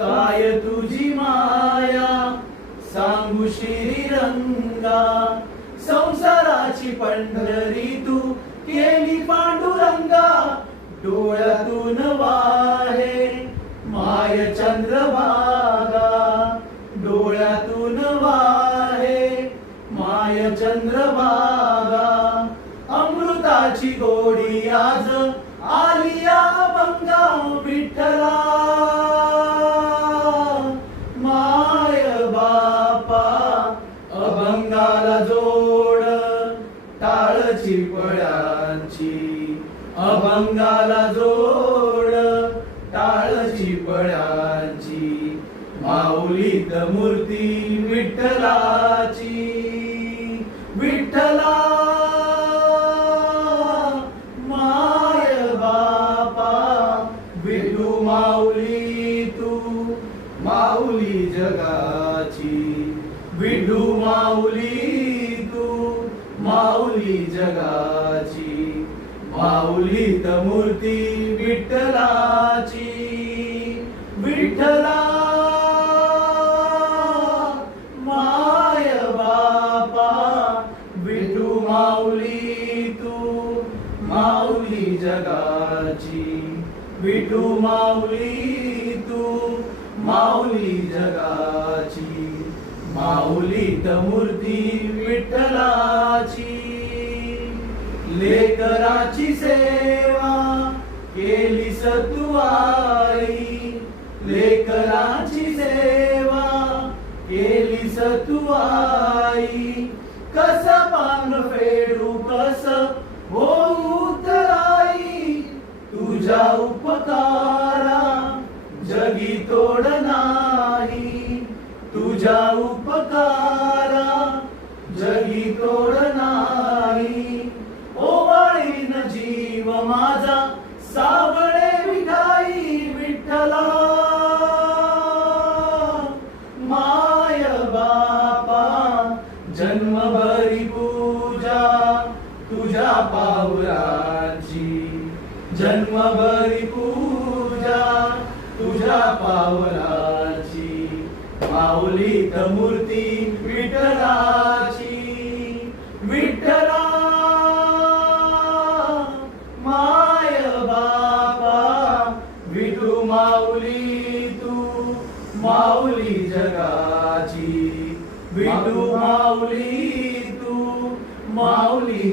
काय तुझी माया सांगू श्रीरंगा, संसाराची पंढरी तू केली पांडुरंगा. डोळ्यातून वाहे माय चंद्रभागा, डोळ्यातून वाहे माय चंद्रभागा. अमृताची गोडी आज आली अभंगा विठ्ठला. माय बापा अभंगाला जोड टाळची पळ्यांची, अभंगाला जोड टाळची पळ्यांची. माऊलीत मूर्ती विठ्ठलाची, विठ्ठला माय बापा. विठू माऊली तू माऊली जगाची, विठू माऊली तू माऊली जगाची. माऊलीत मूर्ती विठ्ठलाची, विठ्ठला माय बापा. विठू माऊली तू माऊली जगाची, विठू माऊली तू माऊली जगाची. माऊलीत मूर्ती विठ्ठलाची. लेकराची सेवा केली सतुआई, लेकराची सेवा केली सतुआई. कस पांग फेडू कस होऊ तराई, तुझ्या उपकारा जगी तोड नाही, तुझ्या उपकारा जगी तोड नाही. ओवाळीन जीव माझा सावळे विठाई विठ्ठला. माय बापा जन्मभरी पूजा तुझ्या पावलाची, जन्मभरी पूजा तुझ्या पावलाची. माऊलीत मूर्ती विठ्ठलाची, विठ्ठला माय बापा. विठू माऊली तू माऊली जगाची, विठू माऊली तू माऊली